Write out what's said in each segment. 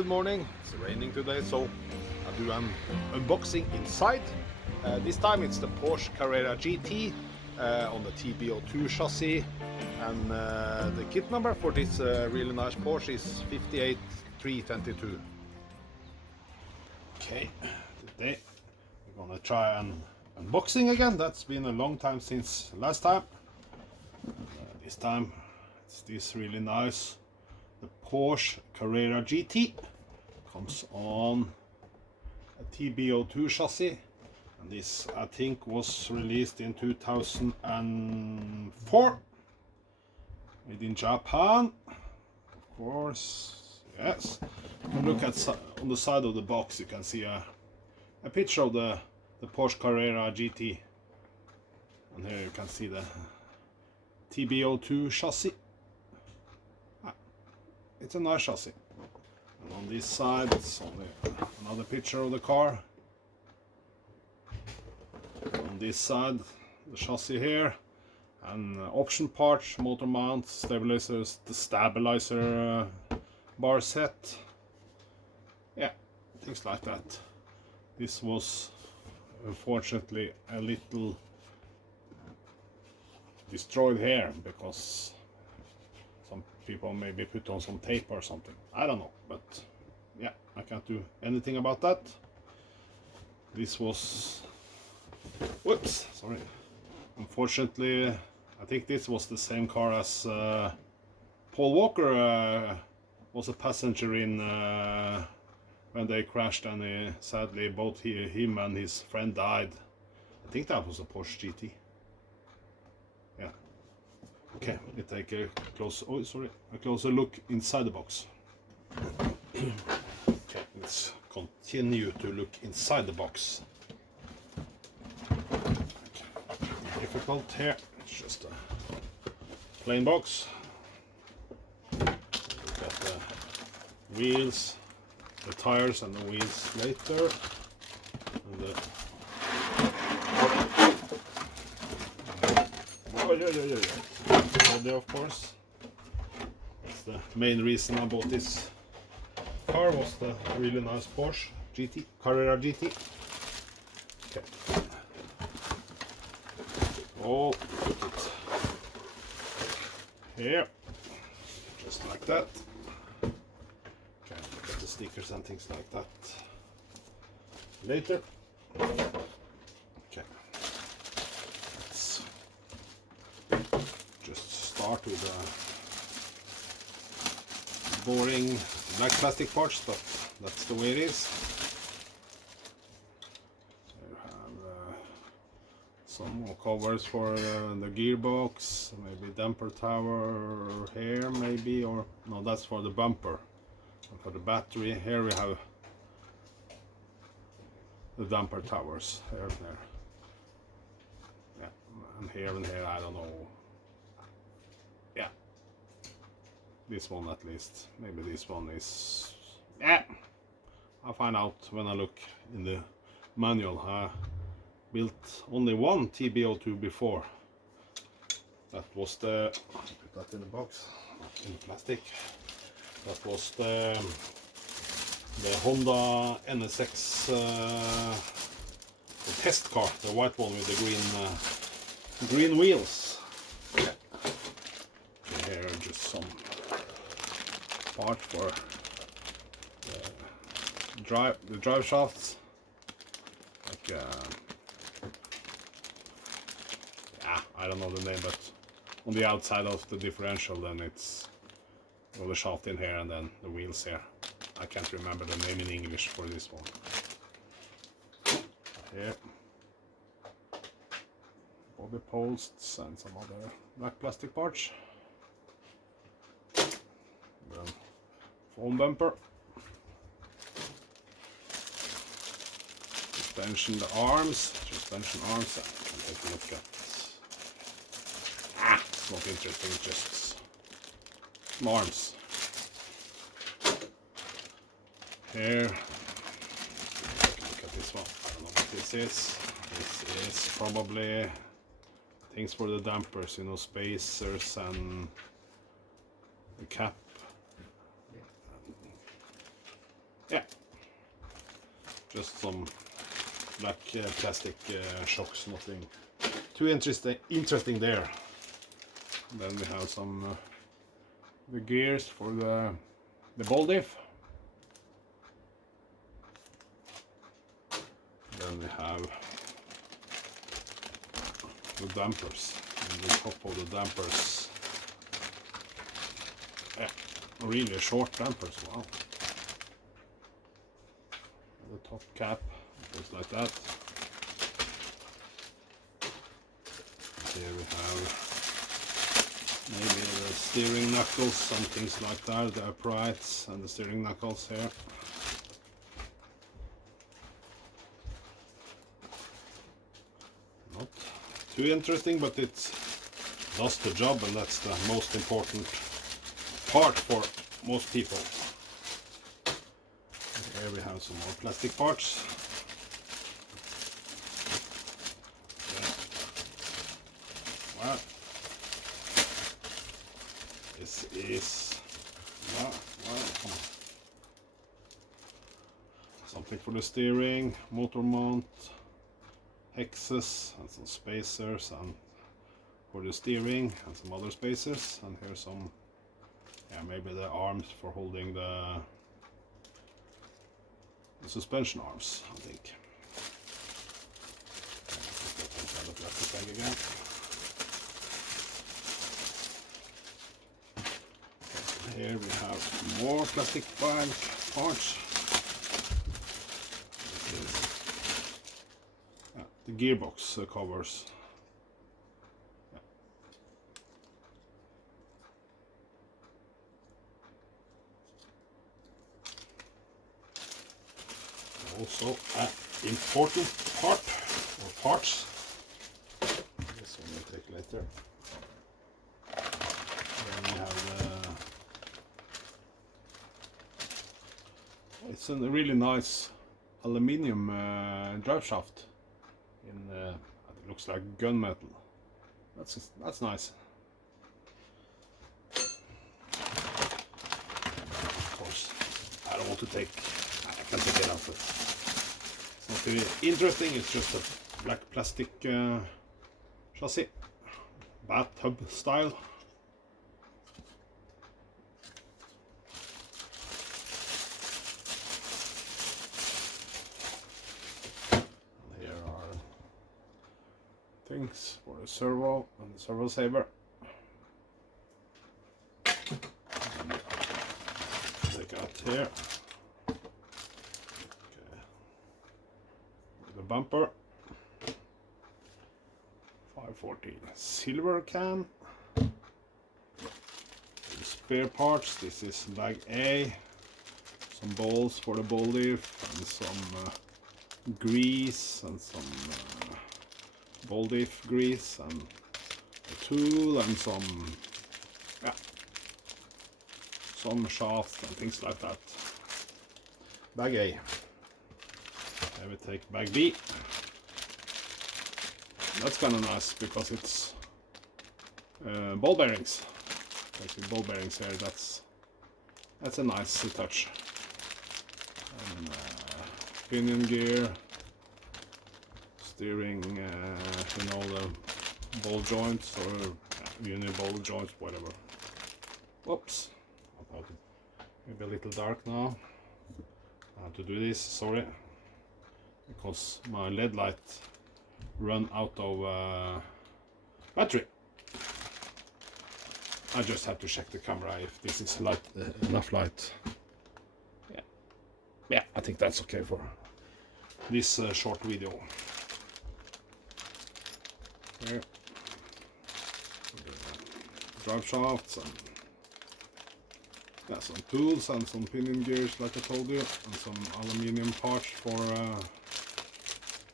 good morning. It's raining today, so I'll do an unboxing inside. This time it's the Porsche Carrera GT on the TB02 chassis, and the kit number for this really nice Porsche is 58322. Okay, today we're gonna try an unboxing again. That's been a long time since last time. This time it's this really nice, the Porsche Carrera GT. Comes on a TB02 chassis, and this I think was released in 2004, made in Japan, of course. Yes, you can look at on the side of the box. You can see a picture of the Porsche Carrera GT, and here you can see the TB02 chassis. It's a nice chassis. And on this side it's only another picture of the car. On this side the chassis here, and option parts, motor mount, stabilizers, the stabilizer bar set, yeah, things like that. This was unfortunately a little destroyed here because some people maybe put on some tape or something. I don't know, but yeah, I can't do anything about that. This was, whoops, sorry. Unfortunately, I think this was the same car as Paul Walker was a passenger in when they crashed, and sadly both him and his friend died. I think that was a Porsche GT. Yeah. Okay, we take a closer look inside the box. Okay, let's continue to look inside the box. Okay. Difficult here, it's just a plain box. Got the wheels, the tires and the wheels later, and the body, of course. That's the main reason I bought this car, was the really nice Porsche GT, Carrera GT. Okay. Oh, put it here, just like that. Okay, get the stickers and things like that later. Okay. Let's just start with boring black plastic parts, but that's the way it is. You have some more covers for the gearbox, maybe damper tower here, maybe, or no, that's for the bumper. And for the battery, here we have the damper towers here and there. Yeah, and here, I don't know. Yeah, this one at least. Maybe this one is, yeah, I'll find out when I look in the manual. I built only one TB02 before. That was the, put that in the box, in the plastic. That was the Honda NSX, the test car, the white one with the green wheels. Okay. Here are just some parts for the drive shafts, like yeah, I don't know the name, but on the outside of the differential, then it's the shaft in here, and then the wheels here. I can't remember the name in English for this one. Here, body posts and some other black plastic parts. Then foam bumper. Suspension arms. I can take a look at. It's not interesting, it's just some arms. Here, look at this one. I don't know what this is. This is probably things for the dampers, you know, spacers and the cap. yeah, just some black plastic shocks, nothing too interesting there. Then we have some the gears for the ball diff. Then we have the dampers, and the top of the dampers, yeah, really short dampers, wow. The top cap goes like that. Here we have maybe the steering knuckles and things like that, the uprights and the steering knuckles here. Not too interesting, but it does the job, and that's the most important part for most people. Here we have some more plastic parts. Yeah. Wow. This is wow, come on. Something for the steering, motor mount, hexes, and some spacers, and for the steering, and some other spacers. And here's some, yeah, maybe the arms for holding the suspension arms, I think. The plastic bag again. Here we have more plastic bag parts. This is the gearbox covers. Yeah. Also an important part, or parts. This one we'll take later. Then we have it's a really nice aluminium drive shaft in it looks like gunmetal. That's nice. Of course, I don't want to take. I can take it out. It's not really interesting. It's just a black plastic chassis, bathtub style. Things for the servo and the servo saver. Take out here. Okay. The bumper. 540 silver can. The spare parts. This is bag A. Some balls for the ball diff, and some grease, and some ball diff grease, and a tool, and some shafts and things like that. Bag A. I will take bag B. That's kind of nice because it's ball bearings. Actually, ball bearings here. That's a nice touch. And pinion gear. Steering, you know, the ball joints, or uni ball joints, whatever. Whoops, I thought it would be a little dark now. I have to do this, sorry, because my LED light run out of battery. I just have to check the camera if this is light, enough light. Yeah, I think that's okay for this short video. Here, drive shafts, and some tools, and some pinion gears, like I told you, and some aluminium parts for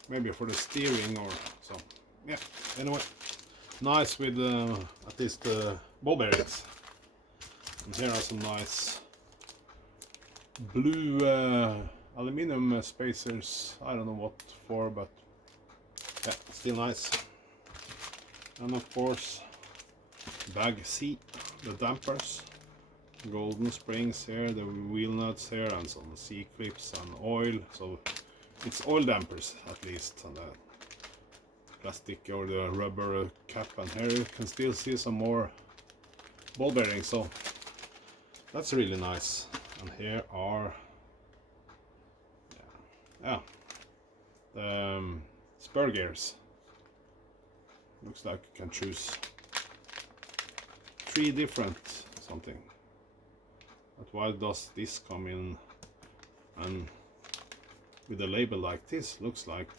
maybe for the steering or so. Yeah. Anyway, nice with at least the ball bearings. And here are some nice blue aluminium spacers. I don't know what for, but yeah, still nice. And of course, bag C, the dampers. golden springs here, the wheel nuts here, and some C-clips and oil. So it's oil dampers at least, and the plastic or the rubber cap. And here you can still see some more ball bearings, so that's really nice. And here are the spur gears. Looks like you can choose 3 different something. But why does this come in and with a label like this? Looks like,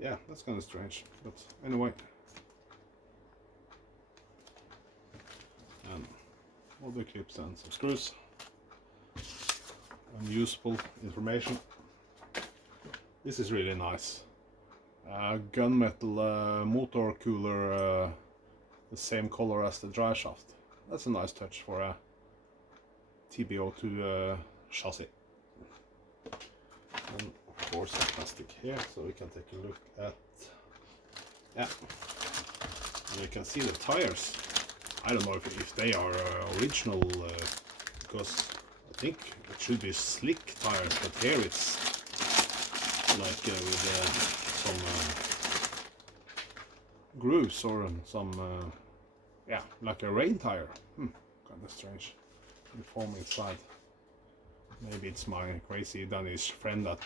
yeah, that's kind of strange, but anyway. And all the clips and some screws and useful information. This is really nice. Gunmetal motor cooler, the same color as the drive shaft. That's a nice touch for a TB02 chassis. And of course plastic here, so we can take a look at, and you can see the tires. I don't know if they are original, because I think it should be slick tires, but here it's like with some grooves or some, like a rain tire. Kind of strange. The foam inside. Maybe it's my crazy Danish friend that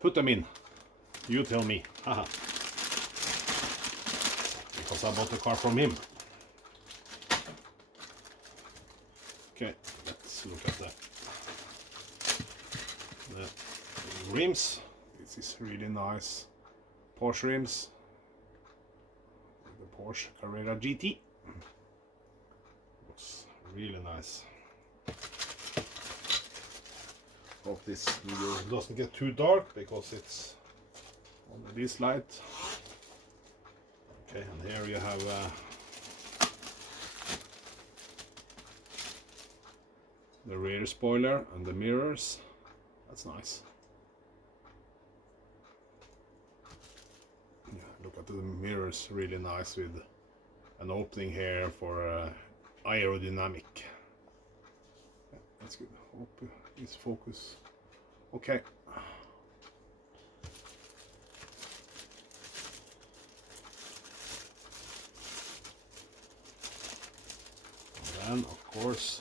put them in. You tell me. Haha. Because I bought the car from him. Okay, let's look at the rims. This is really nice. Porsche rims. The Porsche Carrera GT. Looks really nice. Hope this video doesn't get too dark because it's under this light. Okay, and here you have the rear spoiler and the mirrors. That's nice. Yeah, look at the mirrors, really nice with an opening here for aerodynamic. Yeah, that's good. Hope this focus. Okay. And then, of course,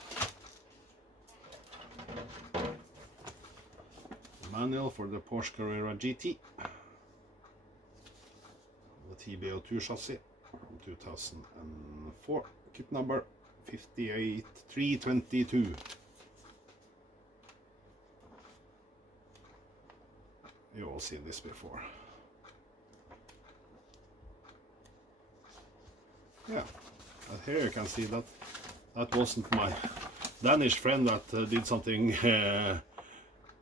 the manual for the Porsche Carrera GT. The TB02 chassis from 2004. Kit number 58322. You've all seen this before. Yeah, and here you can see that that wasn't my Danish friend that did something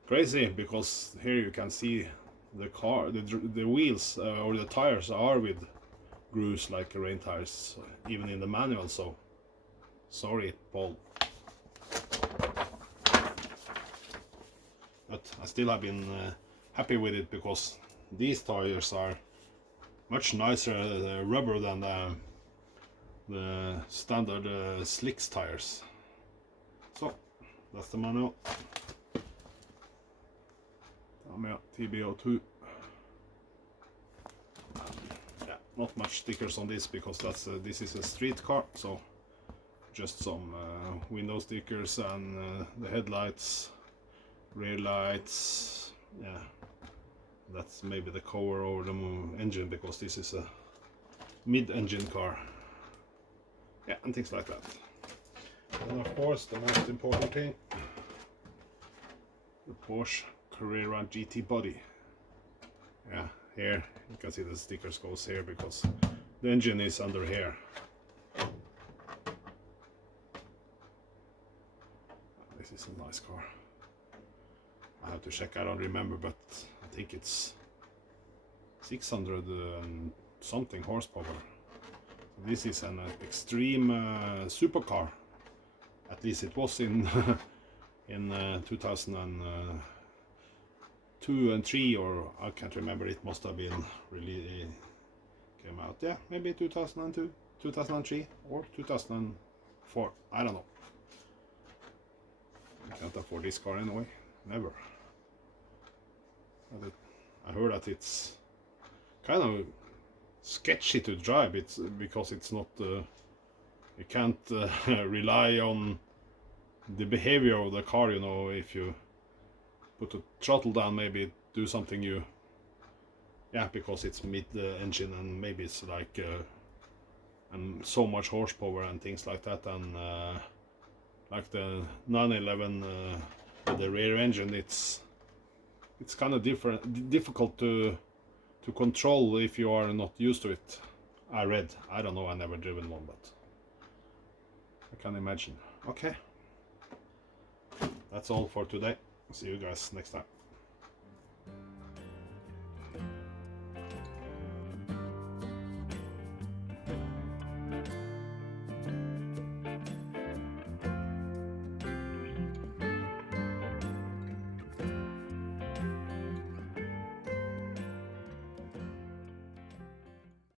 crazy, because here you can see the car, the wheels or the tires are with grooves like rain tires, even in the manual. So sorry, Paul. But I still have been happy with it, because these tires are much nicer rubber than the standard slicks tires. So that's the manual. Tamiya TB02. Yeah, not much stickers on this because this is a street car, so just some window stickers and the headlights, rear lights. Yeah, that's maybe the cover over the engine, because this is a mid-engine car. Yeah, and things like that. And of course, the most important thing, the Porsche Carrera GT body. Yeah, here you can see the stickers goes here because the engine is under here. This is a nice car. I have to check, I don't remember, but I think it's 600 and something horsepower. This is an extreme supercar. At least it was in in 2002 and 3, or I can't remember. It must have been came out. Yeah, maybe 2002, 2003, or 2004. for. I don't know. I can't afford this car anyway. Never. I heard that it's kind of sketchy to drive. It's because it's not. You can't rely on the behavior of the car. You know, if you put the throttle down, maybe do something you. Yeah, because it's mid-engine and maybe it's like and so much horsepower and things like that, and like the 911 with the rear engine, it's kind of difficult to control if you are not used to it. I read. I don't know. I never driven one, but I can imagine. Okay, that's all for today. See you guys next time.